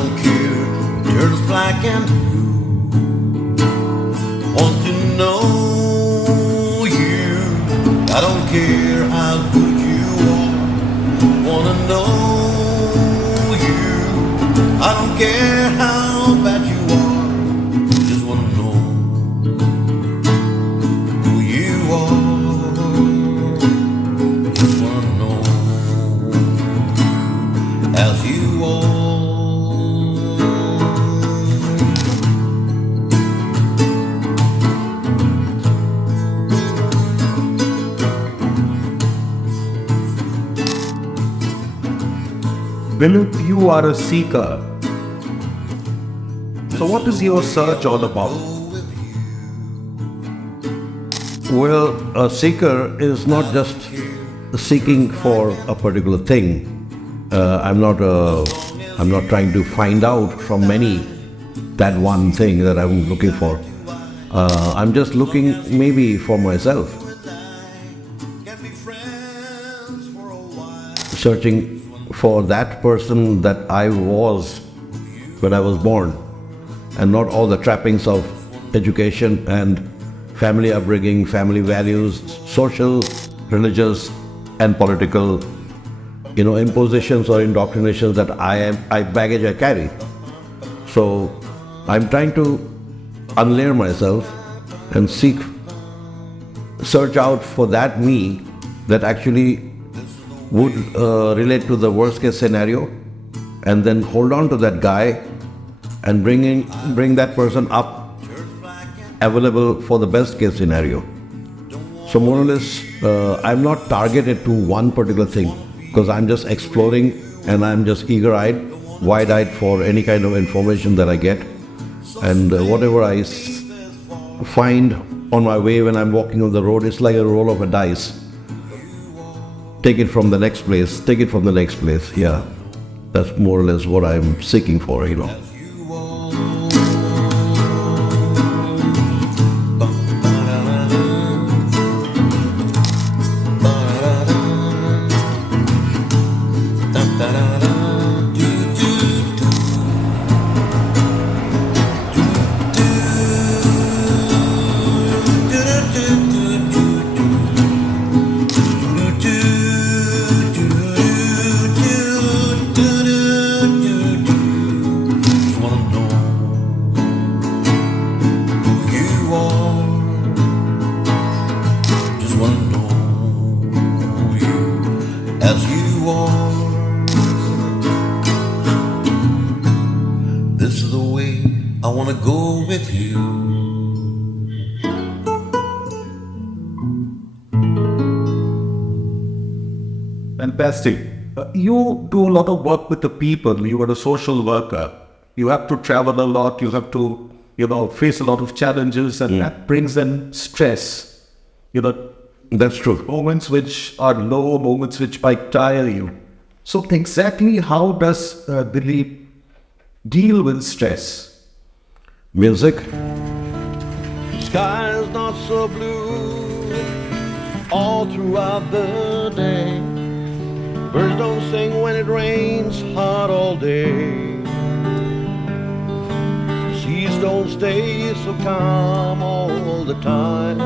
don't care, you're just black and blue. Want to know you, I don't care how good you are. Wanna know you, I don't care how bad you are. Just wanna know who you are. Just wanna know as you are. Dilip, you are a seeker. So what is your search all about? Well, a seeker is not just seeking for a particular thing. I'm not trying to find out from many that one thing that I'm looking for. I'm just looking maybe for myself. Searching for that person that I was when I was born, and not all the trappings of education and family upbringing, family values, social, religious, and political, impositions or indoctrinations that baggage I carry. So I'm trying to unlayer myself and search out for that me that actually would relate to the worst case scenario, and then hold on to that guy and bring that person up available for the best case scenario. So more or less, I'm not targeted to one particular thing, because I'm just exploring and I'm just eager-eyed, wide-eyed for any kind of information that I get. And whatever I find on my way when I'm walking on the road, it's like a roll of a dice. Take it from the next place, take it from the next place. Yeah, that's more or less what I'm seeking for, Fantastic. You do a lot of work with the people. You are a social worker. You have to travel a lot. You have to, face a lot of challenges, and that brings in stress. That's true. Moments which are low, moments which might tire you. So exactly how does Dilip deal with stress? Music. Sky's not so blue all throughout the day. Birds don't sing when it rains hard all day. Seas don't stay so calm all the time.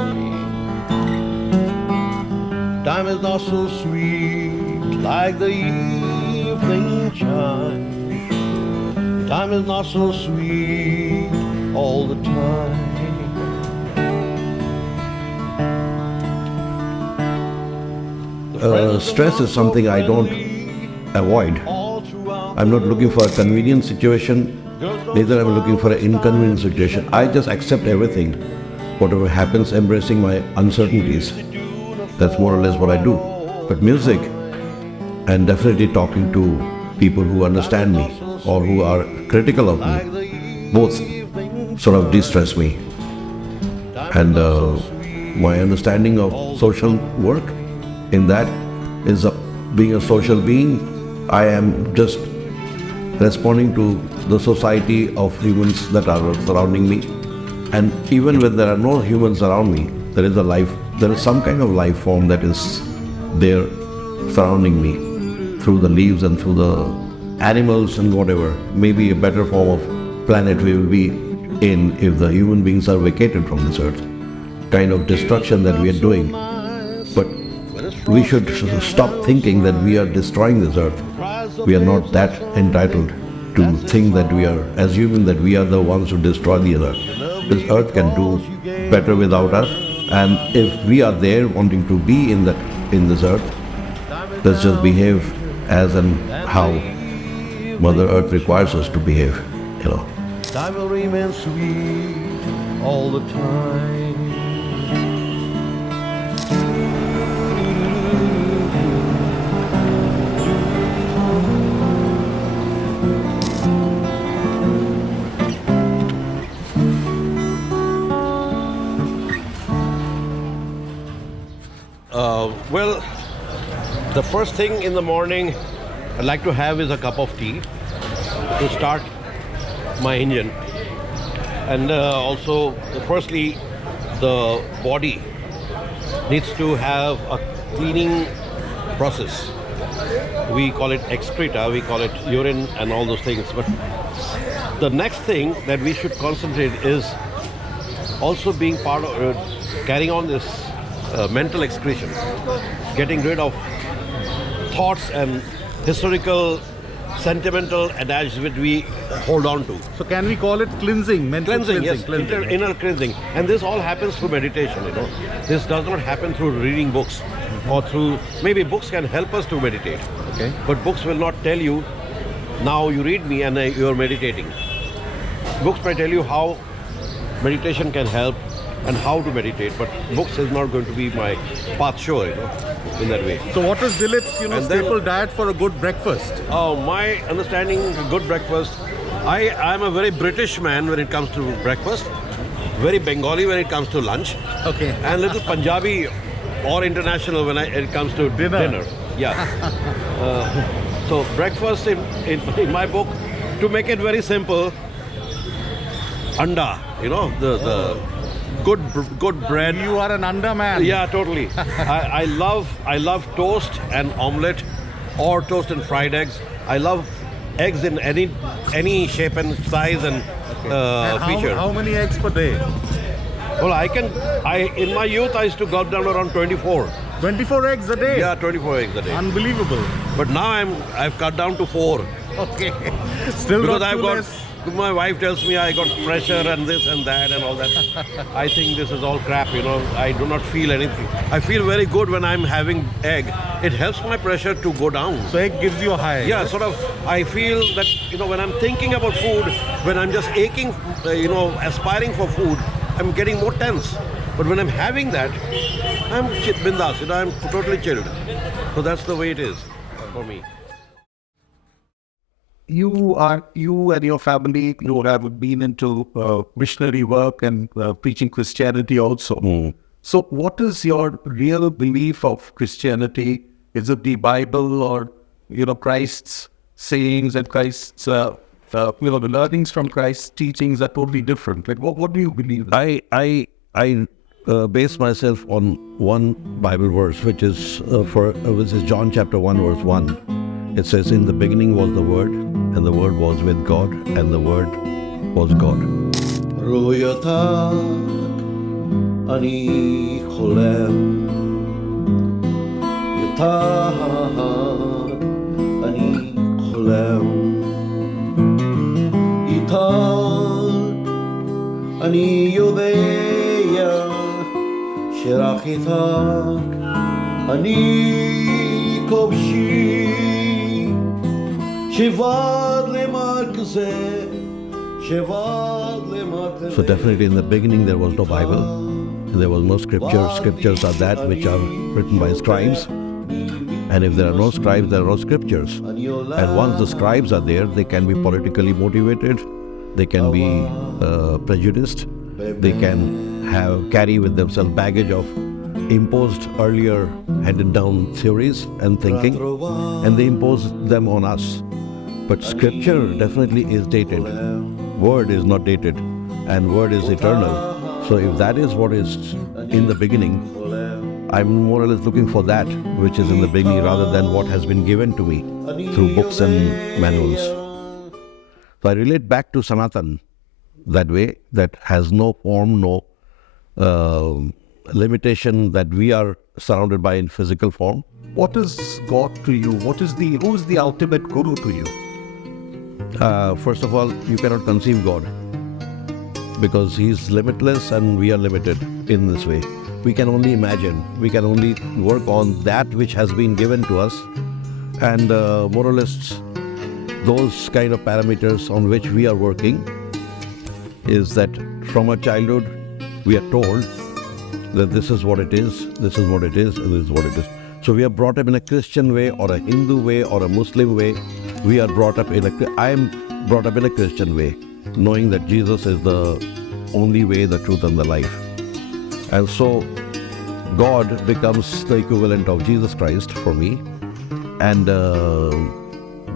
Time is not so sweet like the evening chime. Time is not so sweet all the time. Stress is something I don't avoid. I'm not looking for a convenient situation, neither am I looking for an inconvenient situation. I just accept everything, whatever happens, embracing my uncertainties. That's more or less what I do. But music, and definitely talking to people who understand me or who are critical of me, both sort of de-stress me. And my understanding of social work in that is being a social being. I am just responding to the society of humans that are surrounding me. And even when there are no humans around me, there is some kind of life form that is there surrounding me through the leaves and through the animals and whatever. Maybe a better form of planet we will be in if the human beings are vacated from this earth. Kind of destruction that we are doing. But we should stop thinking that we are destroying this earth. We are not that entitled to think that we are assuming that we are the ones who destroy the earth. This earth can do better without us, and if we are there wanting to be in this earth, let's just behave as and how Mother Earth requires us to behave, Time will remain sweet all the time. Well, the first thing in the morning I'd like to have is a cup of tea to start my engine. And also, firstly, the body needs to have a cleaning process. We call it excreta, we call it urine and all those things. But the next thing that we should concentrate is also being part of carrying on this mental excretion, getting rid of thoughts and historical, sentimental adages which we hold on to. So can we call it cleansing, mental Cleansing, yes, cleansing? inner cleansing. And this all happens through meditation, This does not happen through reading books or through, maybe books can help us to meditate. Okay. But books will not tell you, now you read me and you're meditating. Books may tell you how meditation can help and how to meditate, but books is not going to be my path shower, in that way. So what is Dilip's, And then- staple diet for a good breakfast? My understanding, good breakfast, I'm a very British man when it comes to breakfast, very Bengali when it comes to lunch, Okay. and little Punjabi or international when it comes to dinner. Yeah. So breakfast in my book, to make it very simple, anda, the good bread. You are an under man. Yeah, totally. I love toast and omelette, or toast and fried eggs. I love eggs in any shape and size and And feature. how many eggs per day? Well, in my youth I used to gulp down around 24. 24 eggs a day? Yeah, 24 eggs a day. Unbelievable. But now I've cut down to 4 Okay. Still because not I've too got. less. My wife tells me I got pressure and this and that and all that. I think this is all crap, I do not feel anything. I feel very good when I'm having egg. It helps my pressure to go down. So egg gives you a high. Yeah, sort of, I feel that, when I'm thinking about food, when I'm just aching, aspiring for food, I'm getting more tense. But when I'm having that, I'm bindas, I'm totally chilled. So that's the way it is for me. You and your family, you have been into missionary work and preaching Christianity also. So what is your real belief of Christianity? Is it the Bible or, Christ's sayings and Christ's, the learnings from Christ's teachings are totally different? Like, what do you believe? I base myself on one Bible verse, which is John chapter 1 verse 1. It says, in the beginning was the Word, and the Word was with God, and the Word was God. Royatak ani cholem Yatak ani cholem Itak ani yodeya Sherachitak ani kobshi Shivad lemarkze So definitely in the beginning there was no Bible, there was no scripture. Scriptures are that which are written by scribes. And if there are no scribes, there are no scriptures. And once the scribes are there, they can be politically motivated, they can be prejudiced, they can carry with themselves baggage of imposed earlier handed down theories and thinking, and they impose them on us. But scripture definitely is dated. Word is not dated, and word is eternal. So if that is what is in the beginning, I'm more or less looking for that which is in the beginning rather than what has been given to me through books and manuals. So I relate back to Sanatan that way, that has no form, no limitation that we are surrounded by in physical form. What is God to you? Who is the ultimate guru to you? First of all, you cannot conceive God because He is limitless and we are limited in this way. We can only imagine, we can only work on that which has been given to us, and more or less those kind of parameters on which we are working is that from our childhood we are told that this is what it is, this is what it is, and this is what it is. So we are brought up in a Christian way or a Hindu way or a Muslim way. I am brought up in a Christian way, knowing that Jesus is the only way, the truth and the life. And so God becomes the equivalent of Jesus Christ for me. And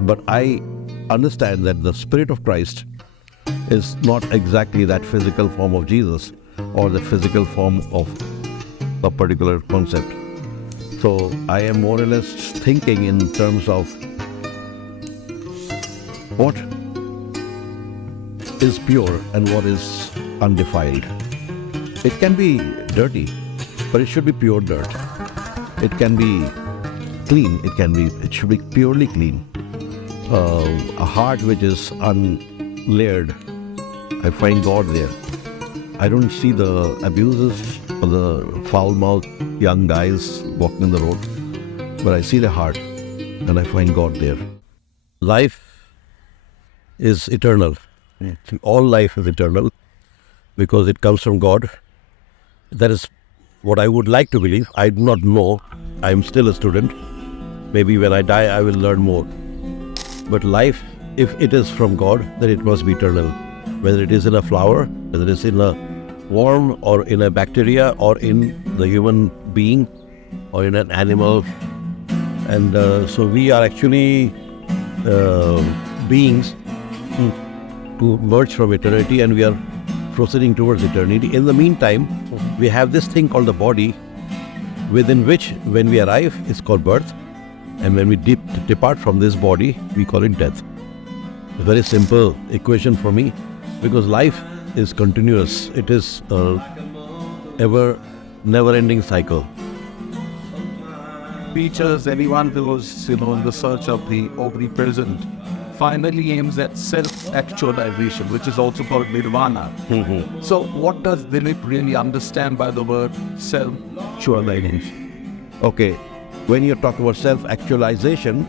but I understand that the Spirit of Christ is not exactly that physical form of Jesus or the physical form of a particular concept. So I am more or less thinking in terms of what is pure and what is undefiled. It can be dirty, but it should be pure dirt. It can be clean, it should be purely clean. A heart which is unlayered, I find God there. I don't see the abuses or the foul-mouthed young guys walking in the road, but I see the heart and I find God there. Life is eternal. All life is eternal because it comes from God. That is what I would like to believe. I do not know. I am still a student. Maybe when I die, I will learn more. But life, if it is from God, then it must be eternal. Whether it is in a flower, whether it is in a worm or in a bacteria or in the human being or in an animal. And so we are actually beings who merge from eternity, and we are proceeding towards eternity. In the meantime, we have this thing called the body, within which, when we arrive, it's called birth, and when we depart from this body, we call it death. A very simple equation for me, because life is continuous. It is a never-ending cycle. Features anyone who is in the search of the omnipresent finally aims at self-actualization, which is also called nirvana. So what does Dilip really understand by the word self-actualization? Okay, when you talk about self-actualization,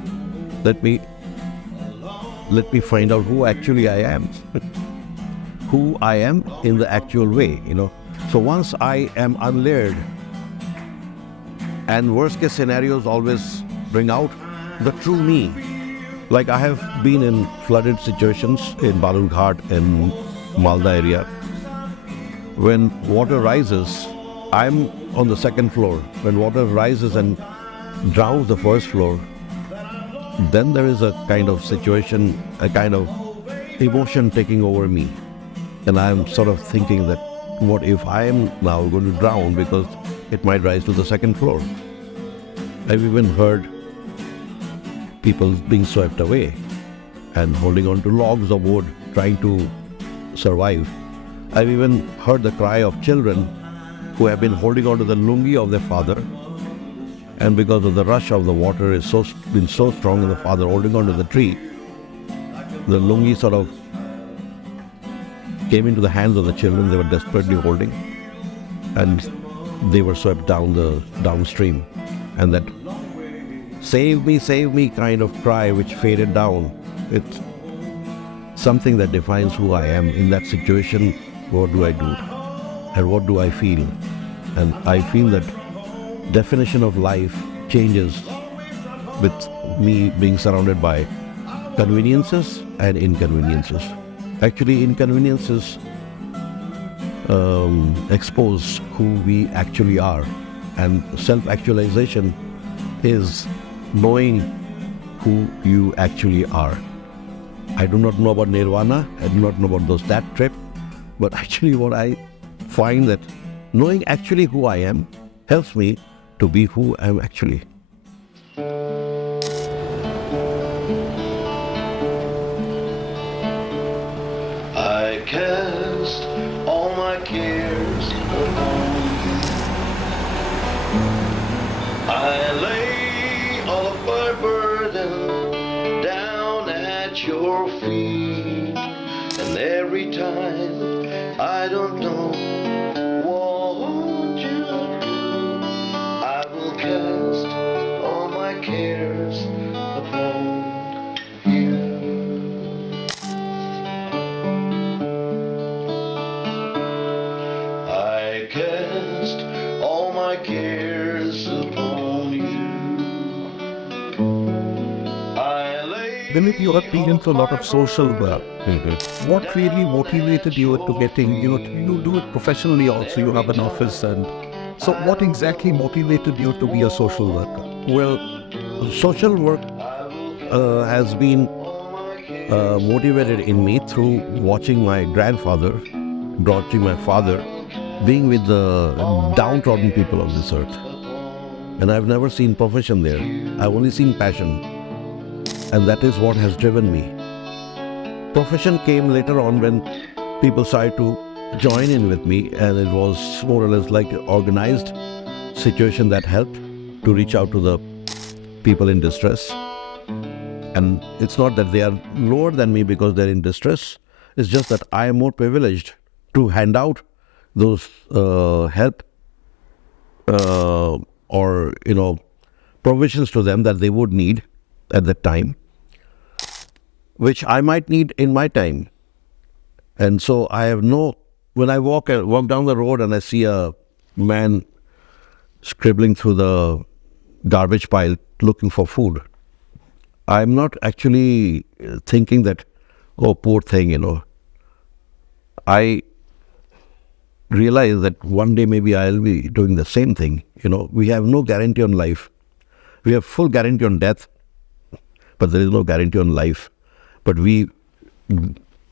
let me find out who actually I am. Who I am in the actual way, So once I am unlayered, and worst case scenarios always bring out the true me. Like I have been in flooded situations in Balurghat in Malda area. When water rises, I'm on the second floor. When water rises and drowns the first floor, then there is a kind of situation, a kind of emotion taking over me. And I'm sort of thinking that what if I am now going to drown because it might rise to the second floor. I've even heard people being swept away and holding on to logs of wood, trying to survive. I've even heard the cry of children who have been holding on to the lungi of their father, and because of the rush of the water is been so strong and the father holding on to the tree, the lungi sort of came into the hands of the children. They were desperately holding, and they were swept down the downstream. And that save me kind of cry which faded down, it's something that defines who I am. In that situation, what do I do and what do I feel? And I feel that definition of life changes with me being surrounded by conveniences and inconveniences. Actually, inconveniences expose who we actually are, and self-actualization is knowing who you actually are. I do not know about nirvana, I do not know about that trip, but actually what I find that knowing actually who I am helps me to be who I am actually. I cast all my cares upon you. I lay all of my burden down at your feet. And every time I don't know what to do, I will cast all my cares upon you. I cast all my cares upon you. I lay Dilip, you have been into a lot of social work. What really motivated you to getting, you do it professionally also, you have an office, and so what exactly motivated you to be a social worker? Well, social work has been motivated in me through watching my grandfather, watching my father, being with the downtrodden people of this earth. And I've never seen profession there. I've only seen passion. And that is what has driven me. Profession came later on when people started to join in with me, and it was more or less like an organized situation that helped to reach out to the people in distress. And it's not that they are lower than me because they're in distress. It's just that I am more privileged to hand out those help or provisions to them that they would need at that time, which I might need in my time. And so I have when I walk down the road and I see a man scribbling through the garbage pile looking for food, I'm not actually thinking that, oh, poor thing, I realize that one day maybe I'll be doing the same thing. We have no guarantee on life. We have full guarantee on death, but there is no guarantee on life. But we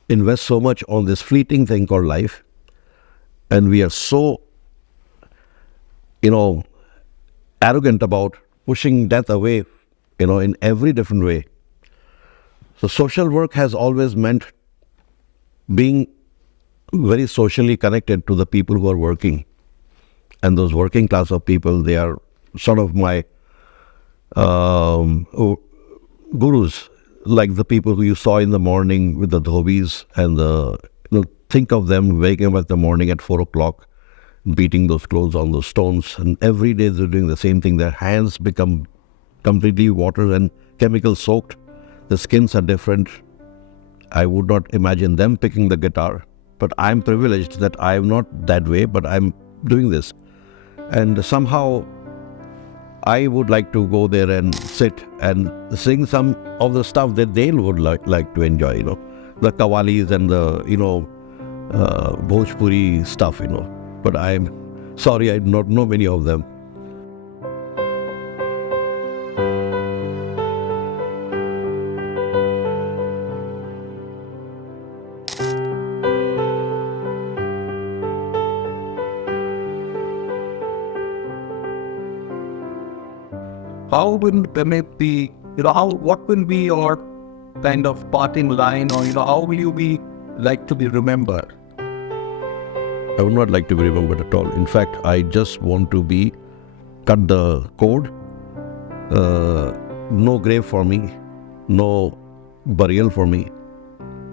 invest so much on this fleeting thing called life, and we are so, arrogant about pushing death away, in every different way. So social work has always meant being very socially connected to the people who are working. And those working class of people, they are sort of my gurus, like the people who you saw in the morning with the dhobis and think of them waking up in the morning at 4 o'clock, beating those clothes on those stones. And every day they're doing the same thing. Their hands become completely water and chemical soaked. The skins are different. I would not imagine them picking the guitar. But I'm privileged that I'm not that way, but I'm doing this. And somehow I would like to go there and sit and sing some of the stuff that they would like to enjoy, the qawwalis and the, Bhojpuri stuff, But I'm sorry, I do not know many of them. How will it be, what will be your kind of parting line, or, how will you be like to be remembered? I would not like to be remembered at all. In fact, I just want to cut the cord. No grave for me, no burial for me.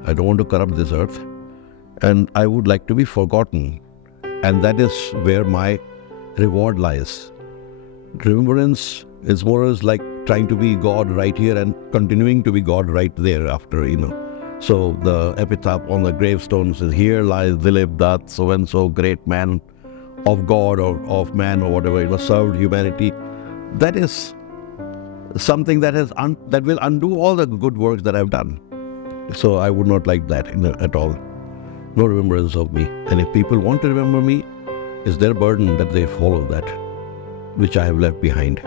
I don't want to corrupt this earth. And I would like to be forgotten. And that is where my reward lies. Remembrance is more or less like trying to be God right here and continuing to be God right there after, So the epitaph on the gravestone says, "Here lies Dilip Dutt, so-and-so great man of God or of man or whatever, served humanity." That is something that will undo all the good works that I've done. So I would not like that at all. No remembrance of me. And if people want to remember me, it's their burden that they follow that, which I have left behind.